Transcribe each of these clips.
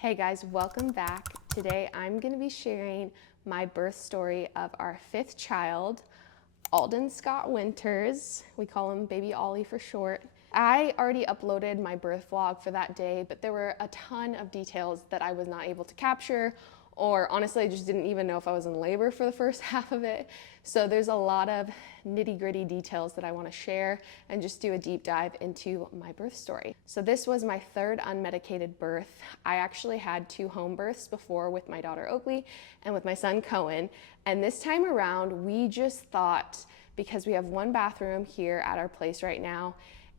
Hey guys, welcome back. Today I'm going to be sharing my birth story of our fifth child, Alden Scott Winters. We call him Baby Ollie for short. I already uploaded my birth vlog for that day, but there were a ton of details that I was not able to capture, or honestly, I just didn't even know if I was in labor for the first half of it. So there's a lot of nitty-gritty details that I want to share and just do a deep dive into my birth story. So this was my third unmedicated birth. I actually had 2 home births before with my daughter Oakley and with my son Cohen. And this time around, we just thought, because we have 1 bathroom here at our place right now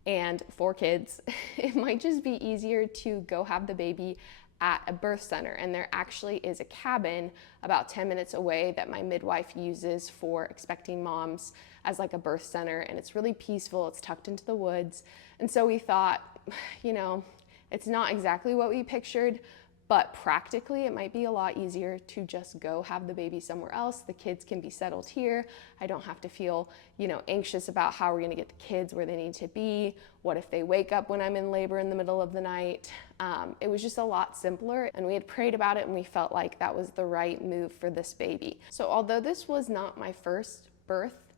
and 4 kids, it might just be easier to go have the baby at a birth center. And there actually is a cabin about 10 minutes away that my midwife uses for expecting moms as like a birth center, and it's really peaceful. It's tucked into the woods. And so we thought, you know, it's not exactly what we pictured, but practically it might be a lot easier to just go have the baby somewhere else. The kids can be settled here. I don't have to feel, anxious about how we're gonna get the kids where they need to be. What if they wake up when I'm in labor in the middle of the night? It was just a lot simpler, and we had prayed about it and we felt like that was the right move for this baby. So although this was not my first birth,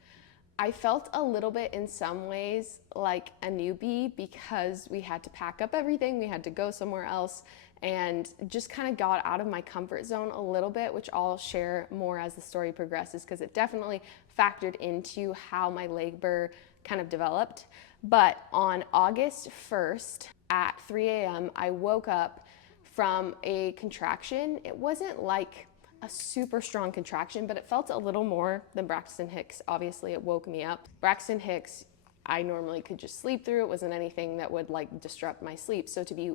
I felt a little bit in some ways like a newbie because we had to pack up everything, we had to go somewhere else, and just kind of got out of my comfort zone a little bit, which I'll share more as the story progresses because it definitely factored into how my labor kind of developed. But on August 1st at 3 a.m., I woke up from a contraction. It wasn't like a super strong contraction, but it felt a little more than Braxton Hicks. Obviously, it woke me up. Braxton Hicks, I normally could just sleep through. It wasn't anything that would like disrupt my sleep. So to be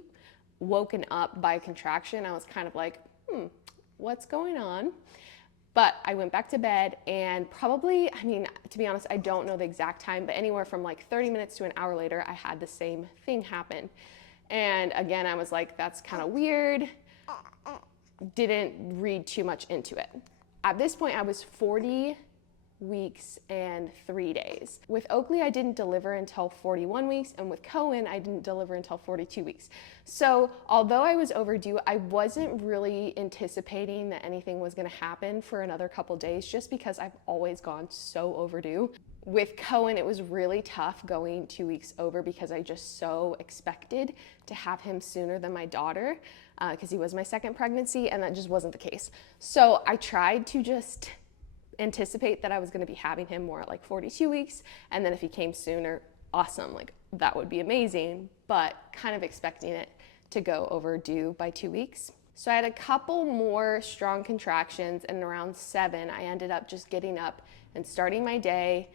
woken up by a contraction, I was kind of like, what's going on? But I went back to bed, and probably, to be honest, I don't know the exact time, but anywhere from like 30 minutes to an hour later, I had the same thing happen. And again, I was like, that's kind of weird. Didn't read too much into it. At this point, I was 40 weeks and 3 days. With Oakley, I didn't deliver until 41 weeks, and with Cohen, I didn't deliver until 42 weeks. So although I was overdue, I wasn't really anticipating that anything was gonna happen for another couple days, just because I've always gone so overdue. With Cohen, it was really tough going 2 weeks over because I just so expected to have him sooner than my daughter because he was my second pregnancy, and that just wasn't the case. So I tried to just anticipate that I was going to be having him more at like 42 weeks, and then if he came sooner, awesome, like that would be amazing, but kind of expecting it to go overdue by 2 weeks. So I had a couple more strong contractions, and around 7, I ended up just getting up and starting my day.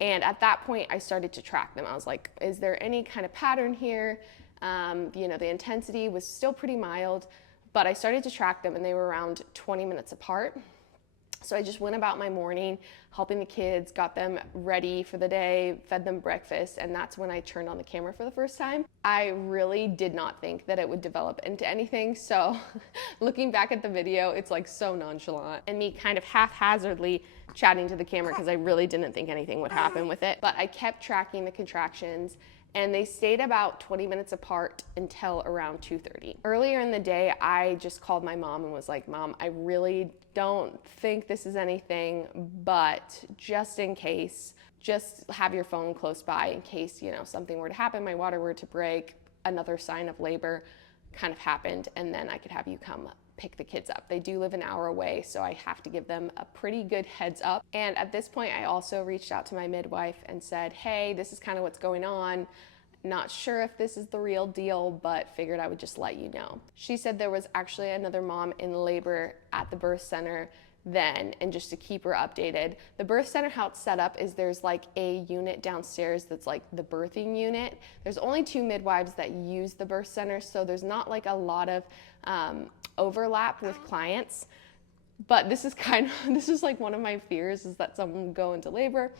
And at that point, I started to track them. I was like, is there any kind of pattern here? The intensity was still pretty mild, but I started to track them, and they were around 20 minutes apart. So I just went about my morning, helping the kids, got them ready for the day, fed them breakfast, and that's when I turned on the camera for the first time. I really did not think that it would develop into anything, so looking back at the video, it's like so nonchalant, and me kind of haphazardly chatting to the camera because I really didn't think anything would happen with it. But I kept tracking the contractions, and they stayed about 20 minutes apart until around 2:30. Earlier in the day, I just called my mom and was like, Mom, I really don't think this is anything, but just in case, just have your phone close by in case, something were to happen, my water were to break, another sign of labor kind of happened, and then I could have you come pick the kids up. They do live an hour away, so I have to give them a pretty good heads up. And at this point, I also reached out to my midwife and said, hey, this is kind of what's going on. Not sure if this is the real deal, but figured I would just let you know. She said there was actually another mom in labor at the birth center then, and just to keep her updated. The birth center, how it's set up is there's like a unit downstairs that's like the birthing unit. There's only 2 midwives that use the birth center, so there's not like a lot of overlap with clients. But this is like one of my fears, is that someone would go into labor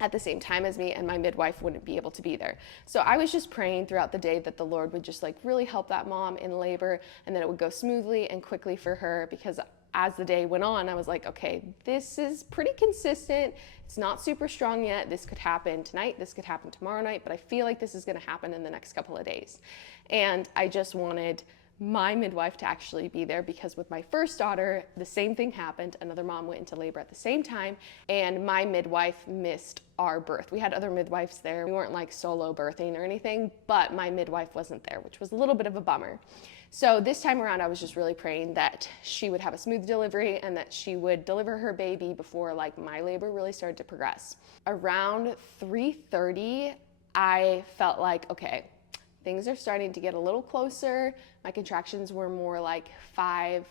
at the same time as me and my midwife wouldn't be able to be there. So I was just praying throughout the day that the Lord would just like really help that mom in labor, and that it would go smoothly and quickly for her, because as the day went on, I was like, okay, this is pretty consistent. It's not super strong yet. This could happen tonight. This could happen tomorrow night, but I feel like this is going to happen in the next couple of days. And I just wanted my midwife to actually be there, because with my first daughter, the same thing happened. Another mom went into labor at the same time, and my midwife missed our birth. We had other midwives there. We weren't like solo birthing or anything, but my midwife wasn't there, which was a little bit of a bummer. So this time around, I was just really praying that she would have a smooth delivery and that she would deliver her baby before like my labor really started to progress. Around 3:30, I felt like, okay, things are starting to get a little closer. My contractions were more like 5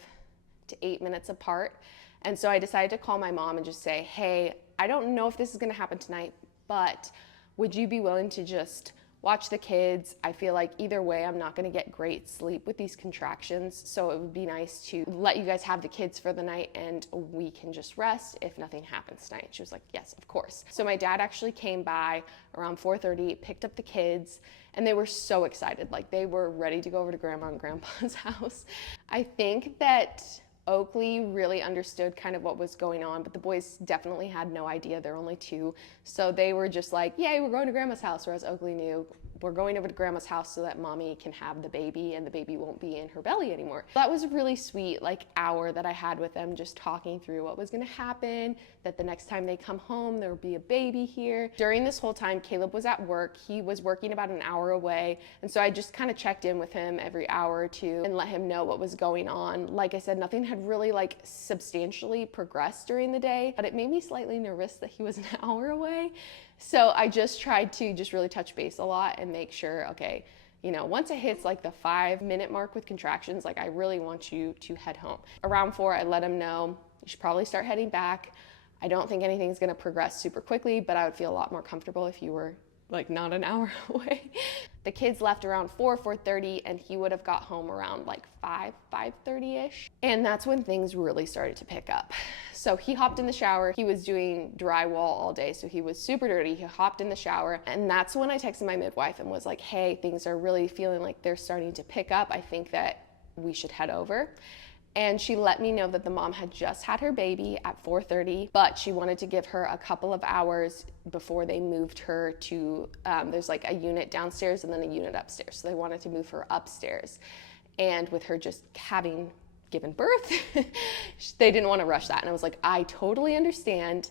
to 8 minutes apart. And so I decided to call my mom and just say, hey, I don't know if this is gonna happen tonight, but would you be willing to just watch the kids? I feel like either way, I'm not gonna get great sleep with these contractions. So it would be nice to let you guys have the kids for the night and we can just rest if nothing happens tonight. She was like, yes, of course. So my dad actually came by around 4:30, picked up the kids, and they were so excited. Like they were ready to go over to grandma and grandpa's house. I think that Oakley really understood kind of what was going on, but the boys definitely had no idea. They're only 2. So they were just like, yay, we're going to grandma's house. Whereas Oakley knew, we're going over to grandma's house so that mommy can have the baby and the baby won't be in her belly anymore. That was a really sweet like hour that I had with them, just talking through what was gonna happen, that the next time they come home, there would be a baby here. During this whole time, Caleb was at work. He was working about an hour away. And so I just kind of checked in with him every hour or two and let him know what was going on. Like I said, nothing had really like substantially progressed during the day, but it made me slightly nervous that he was an hour away. So I just tried to just really touch base a lot and make sure, okay, you know, once it hits like the 5-minute mark with contractions, like I really want you to head home. Around 4, I let him know you should probably start heading back. I don't think anything's gonna progress super quickly, but I would feel a lot more comfortable if you were like not an hour away. The kids left around 4:30, and he would have got home around like 5:30-ish. And that's when things really started to pick up. So he hopped in the shower. He was doing drywall all day, so he was super dirty. He hopped in the shower, and that's when I texted my midwife and was like, hey, things are really feeling like they're starting to pick up. I think that we should head over. And she let me know that the mom had just had her baby at 4:30, but she wanted to give her a couple of hours before they moved her to, there's like a unit downstairs and then a unit upstairs. So they wanted to move her upstairs. And with her just having given birth, they didn't want to rush that. And I was like, I totally understand.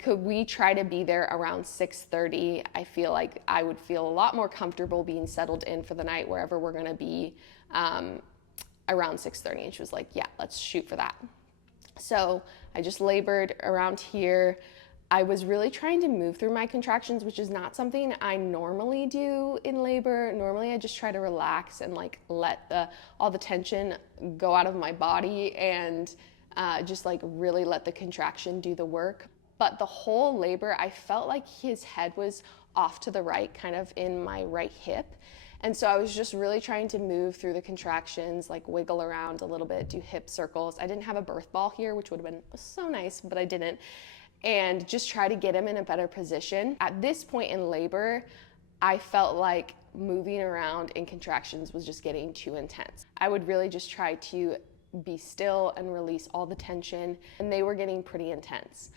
Could we try to be there around 6:30? I feel like I would feel a lot more comfortable being settled in for the night wherever we're gonna be, around 6:30. And she was like, yeah, let's shoot for that. So I just labored around here. I was really trying to move through my contractions, which is not something I normally do in labor. Normally I just try to relax and like let all the tension go out of my body and just like really let the contraction do the work. But the whole labor, I felt like his head was off to the right, kind of in my right hip. And so I was just really trying to move through the contractions, like wiggle around a little bit, do hip circles. I didn't have a birth ball here, which would have been so nice, but I didn't. And just try to get him in a better position. At this point in labor, I felt like moving around in contractions was just getting too intense. I would really just try to be still and release all the tension, and they were getting pretty intense,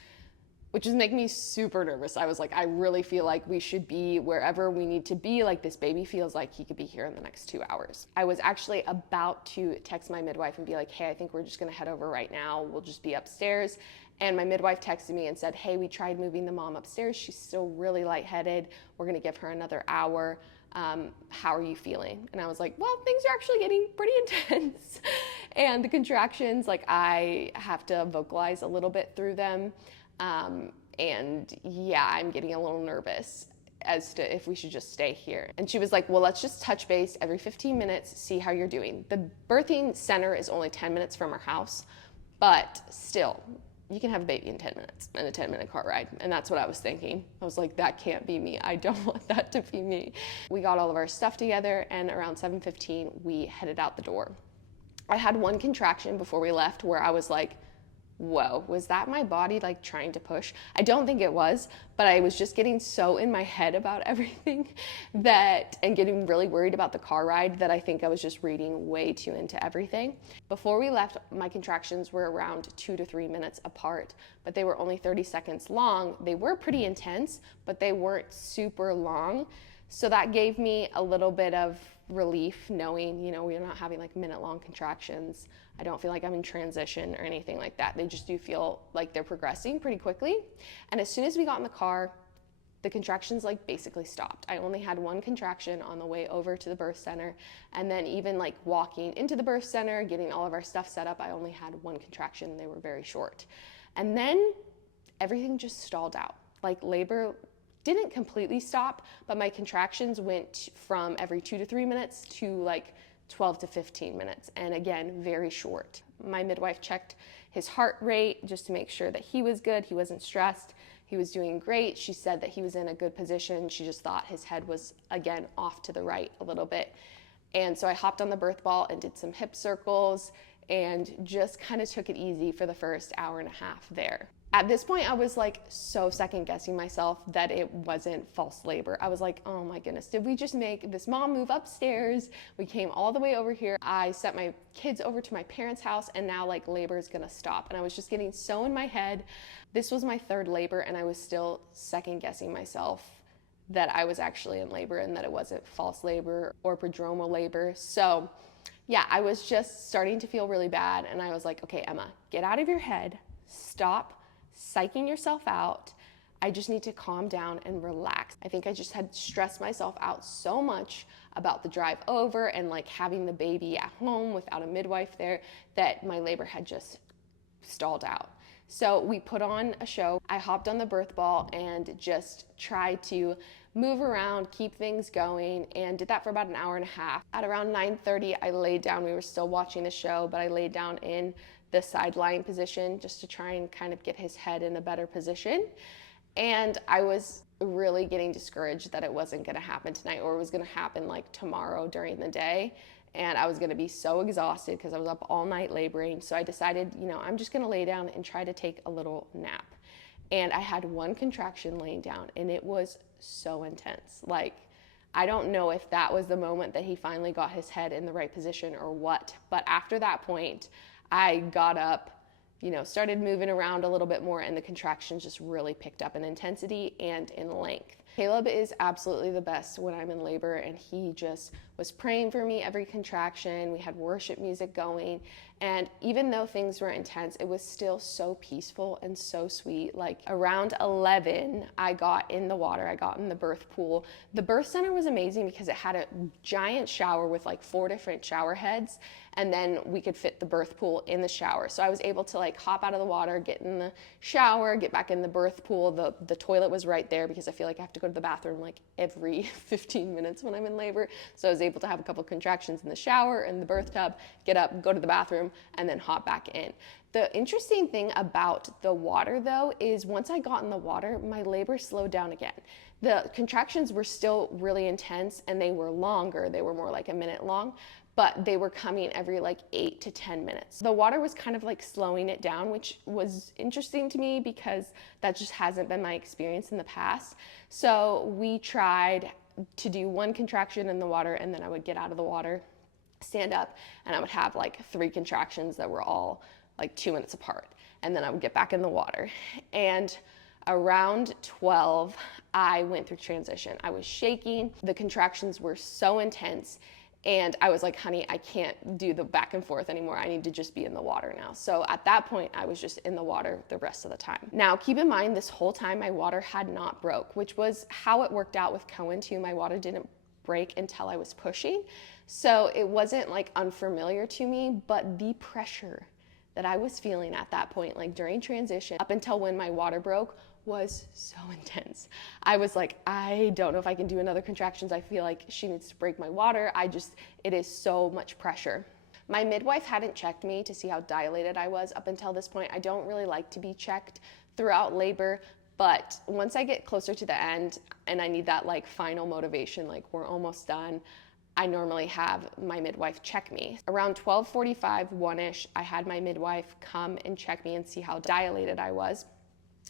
which is making me super nervous. I was like, I really feel like we should be wherever we need to be. Like this baby feels like he could be here in the next 2 hours. I was actually about to text my midwife and be like, hey, I think we're just gonna head over right now. We'll just be upstairs. And my midwife texted me and said, hey, we tried moving the mom upstairs. She's still really lightheaded. We're gonna give her another hour. How are you feeling? And I was like, well, things are actually getting pretty intense. And the contractions, like I have to vocalize a little bit through them. And yeah, I'm getting a little nervous as to if we should just stay here. And she was like, well, let's just touch base every 15 minutes, see how you're doing. The birthing center is only 10 minutes from our house, but still, you can have a baby in 10 minutes and a 10-minute car ride. And that's what I was thinking. I was like, that can't be me. I don't want that to be me. We got all of our stuff together, and around 7:15, we headed out the door. I had one contraction before we left where I was like, whoa, was that my body like trying to push? I don't think it was, but I was just getting so in my head about everything and getting really worried about the car ride that I think I was just reading way too into everything. Before we left, my contractions were around 2 to 3 minutes apart, but they were only 30 seconds long. They were pretty intense, but they weren't super long. So that gave me a little bit of relief knowing, we're not having like minute-long contractions. I don't feel like I'm in transition or anything like that. They just do feel like they're progressing pretty quickly. And as soon as we got in the car, the contractions like basically stopped. I only had one contraction on the way over to the birth center. And then even like walking into the birth center, getting all of our stuff set up, I only had one contraction and they were very short. And then everything just stalled out. Like labor didn't completely stop, but my contractions went from every 2 to 3 minutes to like 12 to 15 minutes. And again, very short. My midwife checked his heart rate just to make sure that he was good. He wasn't stressed. He was doing great. She said that he was in a good position. She just thought his head was, again, off to the right a little bit. And so I hopped on the birth ball and did some hip circles and just kind of took it easy for the first hour and a half there. At this point, I was like so second guessing myself that it wasn't false labor. I was like, oh my goodness, did we just make this mom move upstairs? We came all the way over here. I sent my kids over to my parents' house and now like labor is gonna stop. And I was just getting so in my head. This was my third labor and I was still second guessing myself that I was actually in labor and that it wasn't false labor or prodromal labor. So yeah, I was just starting to feel really bad. And I was like, okay, Emma, get out of your head, stop psyching yourself out. I just need to calm down and relax. I think I just had stressed myself out so much about the drive over and like having the baby at home without a midwife there that my labor had just stalled out. So we put on a show. I hopped on the birth ball and just tried to move around, keep things going, and did that for about an hour and a half. At around 9:30, I laid down. We were still watching the show, but I laid down in the sideline position just to try and kind of get his head in a better position. And I was really getting discouraged that it wasn't going to happen tonight or it was going to happen like tomorrow during the day. And I was going to be so exhausted because I was up all night laboring. So I decided, I'm just going to lay down and try to take a little nap. And I had one contraction laying down and it was so intense. Like, I don't know if that was the moment that he finally got his head in the right position or what. But after that point, I got up, started moving around a little bit more, and the contractions just really picked up in intensity and in length. Caleb is absolutely the best when I'm in labor, and he just was praying for me every contraction. We had worship music going, and even though things were intense, it was still so peaceful and so sweet. Like around 11, I got in the water. I got in the birth pool. The birth center was amazing because it had a giant shower with like 4 different shower heads, and then we could fit the birth pool in the shower. So I was able to like hop out of the water, get in the shower, get back in the birth pool. The toilet was right there because I feel like I have to go to the bathroom like every 15 minutes when I'm in labor. So I was able to have a couple contractions in the shower, in the birth tub, get up, go to the bathroom, and then hop back in. The interesting thing about the water though is once I got in the water, my labor slowed down again. The contractions were still really intense and they were longer. They were more like a minute long, but they were coming every like 8 to 10 minutes. The water was kind of like slowing it down, which was interesting to me because that just hasn't been my experience in the past. So we tried to do one contraction in the water and then I would get out of the water, stand up, and I would have like 3 contractions that were all like 2 minutes apart. And then I would get back in the water. And around 12, I went through transition. I was shaking. The contractions were so intense. And I was like, honey, I can't do the back and forth anymore. I need to just be in the water now. So at that point, I was just in the water the rest of the time. Now, keep in mind, this whole time my water had not broke, which was how it worked out with Cohen too. My water didn't break until I was pushing. So it wasn't like unfamiliar to me, but the pressure that I was feeling at that point, like during transition up until when my water broke, was so intense. I was like, I don't know if I can do another contractions. I feel like she needs to break my water. It is so much pressure. My midwife hadn't checked me to see how dilated I was up until this point. I don't really like to be checked throughout labor, but once I get closer to the end and I need that like final motivation, like we're almost done, I normally have my midwife check me. Around 12:45, 1-ish, I had my midwife come and check me and see how dilated I was.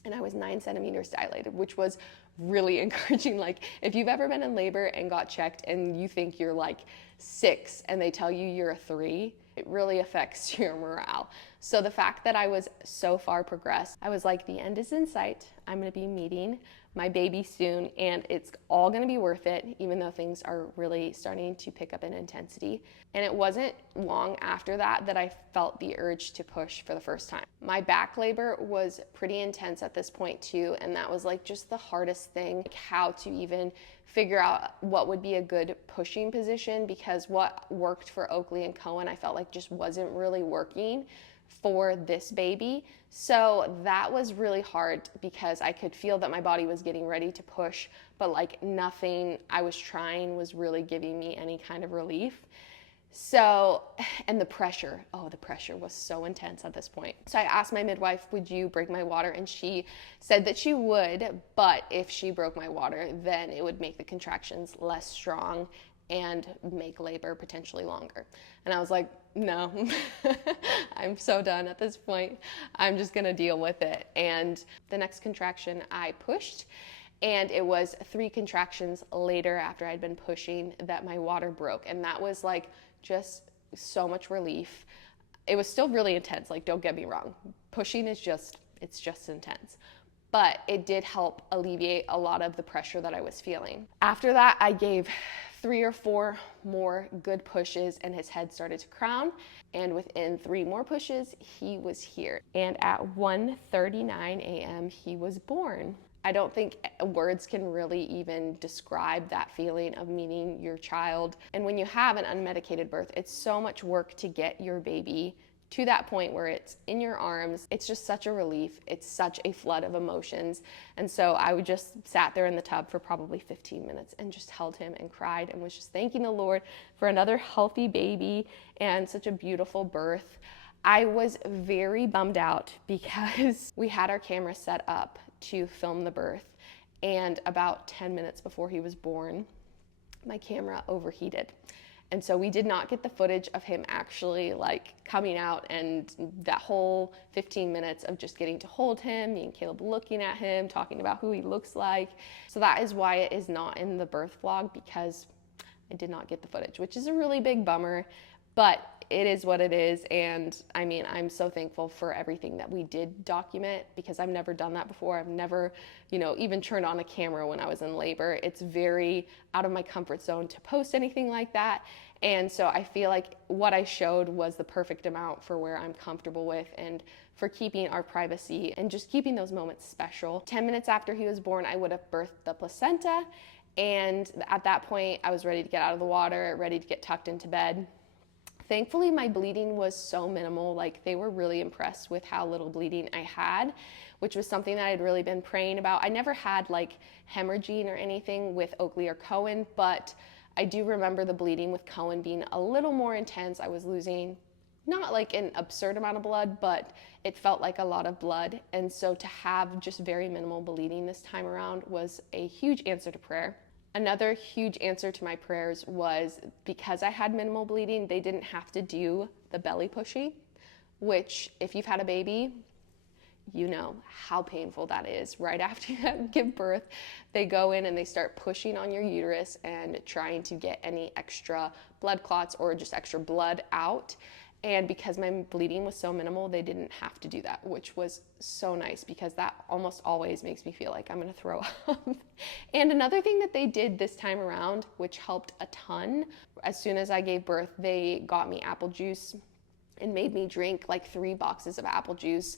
And I was 9 centimeters dilated, which was really encouraging. Like if you've ever been in labor and got checked and you think you're like 6 and they tell you you're a 3, it really affects your morale. So the fact that I was so far progressed, I was like, the end is in sight. I'm gonna be meeting my baby soon, and it's all gonna be worth it, even though things are really starting to pick up in intensity. And it wasn't long after that that I felt the urge to push for the first time. My back labor was pretty intense at this point too, and that was like just the hardest thing, like how to even figure out what would be a good pushing position, because what worked for Oakley and Cohen I felt like just wasn't really working for this baby. So that was really hard because I could feel that my body was getting ready to push, but like nothing I was trying was really giving me any kind of relief. So, and the pressure was so intense at this point. So I asked my midwife, would you break my water? And she said that she would, but if she broke my water, then it would make the contractions less strong and make labor potentially longer. And I was like, no, I'm so done at this point. I'm just gonna deal with it. And the next contraction I pushed, and it was 3 contractions later after I'd been pushing that my water broke. And that was like just so much relief. It was still really intense, like don't get me wrong. Pushing is it's just intense. But it did help alleviate a lot of the pressure that I was feeling. After that, I gave 3 or 4 more good pushes and his head started to crown. And within 3 more pushes, he was here. And at 1:39 a.m., he was born. I don't think words can really even describe that feeling of meeting your child. And when you have an unmedicated birth, it's so much work to get your baby to that point where it's in your arms. It's just such a relief. It's such a flood of emotions. And so I would just sat there in the tub for probably 15 minutes and just held him and cried and was just thanking the Lord for another healthy baby and such a beautiful birth. I was very bummed out because we had our camera set up to film the birth, and about 10 minutes before he was born, my camera overheated. And so we did not get the footage of him actually like coming out, and that whole 15 minutes of just getting to hold him, me and Caleb looking at him, talking about who he looks like. So that is why it is not in the birth vlog, because I did not get the footage, which is a really big bummer, but it is what it is. And I mean, I'm so thankful for everything that we did document, because I've never done that before. I've never, even turned on a camera when I was in labor. It's very out of my comfort zone to post anything like that. And so I feel like what I showed was the perfect amount for where I'm comfortable with and for keeping our privacy and just keeping those moments special. 10 minutes after he was born, I would have birthed the placenta. And at that point, I was ready to get out of the water, ready to get tucked into bed. Thankfully, my bleeding was so minimal. Like, they were really impressed with how little bleeding I had, which was something that I'd really been praying about. I never had like hemorrhaging or anything with Oakley or Cohen, but I do remember the bleeding with Cohen being a little more intense. I was losing not like an absurd amount of blood, but it felt like a lot of blood. And so to have just very minimal bleeding this time around was a huge answer to prayer. Another huge answer to my prayers was, because I had minimal bleeding, they didn't have to do the belly pushing, which if you've had a baby, you know how painful that is. Right after you give birth, they go in and they start pushing on your uterus and trying to get any extra blood clots or just extra blood out. And because my bleeding was so minimal, they didn't have to do that, which was so nice, because that almost always makes me feel like I'm gonna throw up. And another thing that they did this time around, which helped a ton, as soon as I gave birth, they got me apple juice and made me drink like 3 boxes of apple juice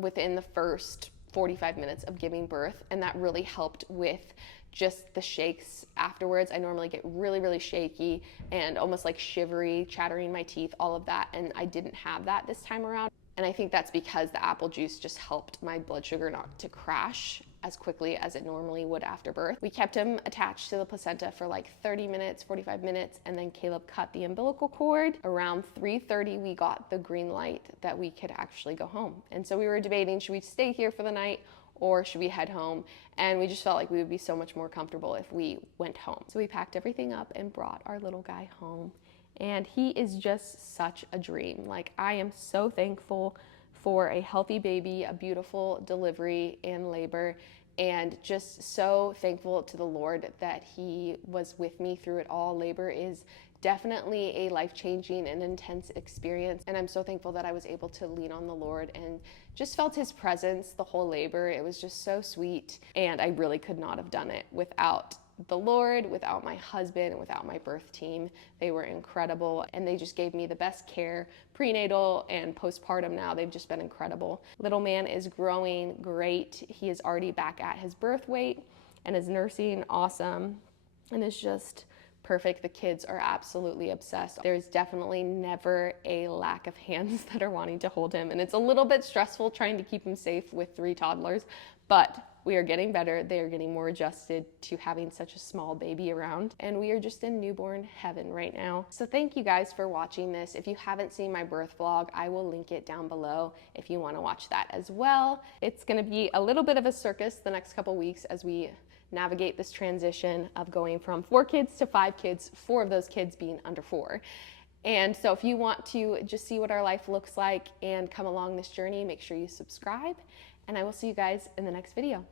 within the first 45 minutes of giving birth. And that really helped with just the shakes afterwards. I normally get really, really shaky and almost like shivery, chattering my teeth, all of that. And I didn't have that this time around. And I think that's because the apple juice just helped my blood sugar not to crash as quickly as it normally would after birth. We kept him attached to the placenta for like 30 minutes, 45 minutes, and then Caleb cut the umbilical cord. Around 3:30, we got the green light that we could actually go home. And so we were debating, should we stay here for the night or should we head home? And we just felt like we would be so much more comfortable if we went home. So we packed everything up and brought our little guy home. And he is just such a dream. Like, I am so thankful for a healthy baby, a beautiful delivery and labor, and just so thankful to the Lord that he was with me through it all. Labor is definitely a life-changing and intense experience, and I'm so thankful that I was able to lean on the Lord and just felt his presence the whole labor. It was just so sweet, and I really could not have done it without the Lord, without my husband, without my birth team. They were incredible, and they just gave me the best care, prenatal and postpartum. Now they've just been incredible. Little man is growing great. He is already back at his birth weight and is nursing awesome and is just perfect. The kids are absolutely obsessed. There's definitely never a lack of hands that are wanting to hold him, and it's a little bit stressful trying to keep him safe with 3 toddlers, but we are getting better. They are getting more adjusted to having such a small baby around, and we are just in newborn heaven right now. So thank you guys for watching this. If you haven't seen my birth vlog, I will link it down below if you want to watch that as well. It's going to be a little bit of a circus the next couple weeks as we navigate this transition of going from 4 kids to 5 kids, 4 of those kids being under 4. And so if you want to just see what our life looks like and come along this journey, make sure you subscribe, and I will see you guys in the next video.